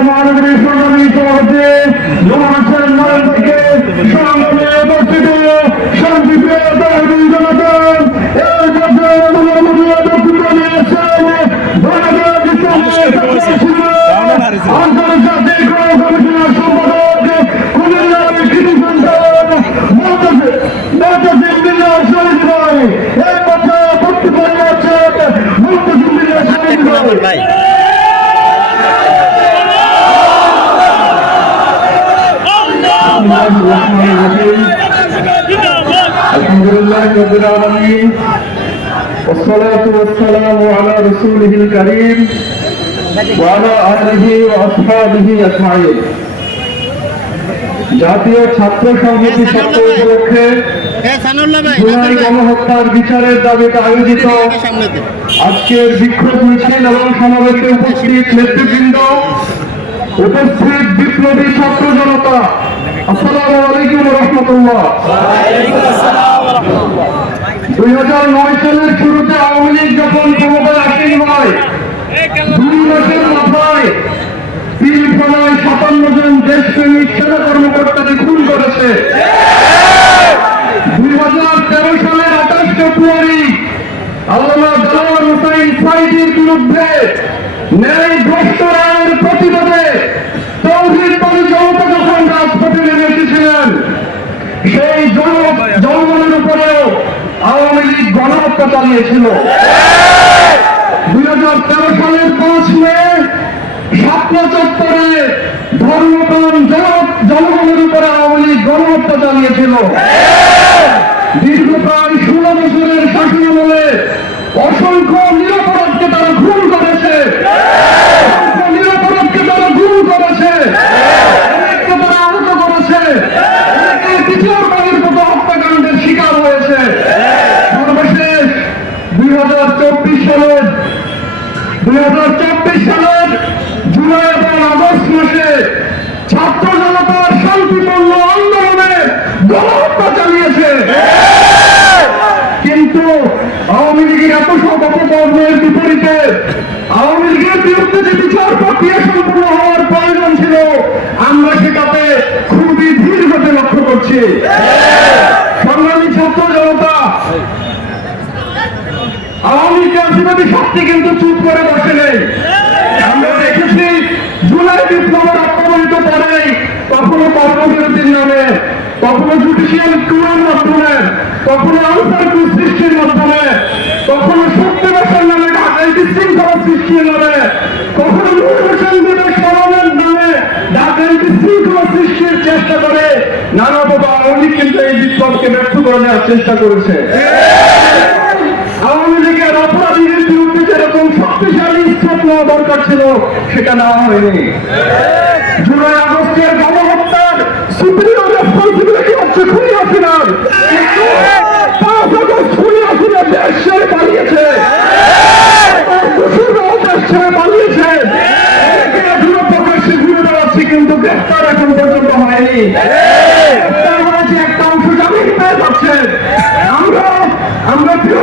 மாணவர்கள் জাতীয় ছাত্র সংহতি সত্য উপলক্ষে গণহত্যার বিচারের দাবিতে আয়োজিত আজকের বিক্ষোভ মিছিল এবং সমাবেশে উপস্থিত নেতৃবৃন্দ উপস্থিত বিপ্লবী ছাত্র জনতা আসসালামু আলাইকুম রহমতুল্লাহ। দুই হাজার নয় সালের শুরুতে আওয়ামী লীগ যখন ক্ষমতায় আসীন হয় দুই মাসের মাথায় চালিয়েছিল দুই হাজার তেরো সালের পাঁচ মে স্বপ্ন চত্বরে ধর্মপ্রাণ জনগণের উপরে আওয়ামী লীগ গণহত্যা চালিয়েছিল। দীর্ঘ প্রায় ষোলো বছরের শাসনামলে অসংখ্য নিরাপদ আমরা সেটাতে খুবই লক্ষ্য করছি। সংগ্রামী ছাত্র জনতা, আওয়ামী ক্রান্তিবাদী শক্তি কিন্তু চুপ করে বসে নেই। আমরা কখনো জুডিশিয়াল টুরের মাধ্যমে, কখনো আনসার সৃষ্টির মাধ্যমে, কখনো নানা বাবা আওয়ামী কিন্তু এই বিপ্লবকে ব্যর্থ করে দেওয়ার চেষ্টা করেছে। আওয়ামী লীগের অপরাধীদের বিরুদ্ধে যেরকম শক্তিশালী স্টেপ নেওয়া দরকার ছিল, সেটা নেওয়া হয়নি। জুলাই আগস্টের গণহত্যার সুপ্রিয় রেসপন্সিবিলিটি হচ্ছে খুনি হাসিনার। পাঁচ আগস্ট খুনি হাসিনা দেশ ছেড়ে পালিয়েছে। দেশ ছেড়ে পালিয়েছে। প্রকাশ্যে ঘুরে বেড়াচ্ছে কিন্তু গ্রেফতার এখন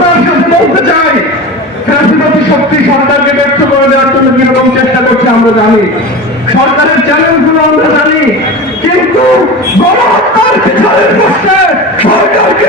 পর্যন্ত হয়নি একটা শক্তি সরকারকে ব্যর্থ করে দেওয়ার জন্য চেষ্টা করছে, আমরা জানি। সরকারের চ্যালেঞ্জগুলো আমরা জানি, কিন্তু গণহত্যার সরকারকে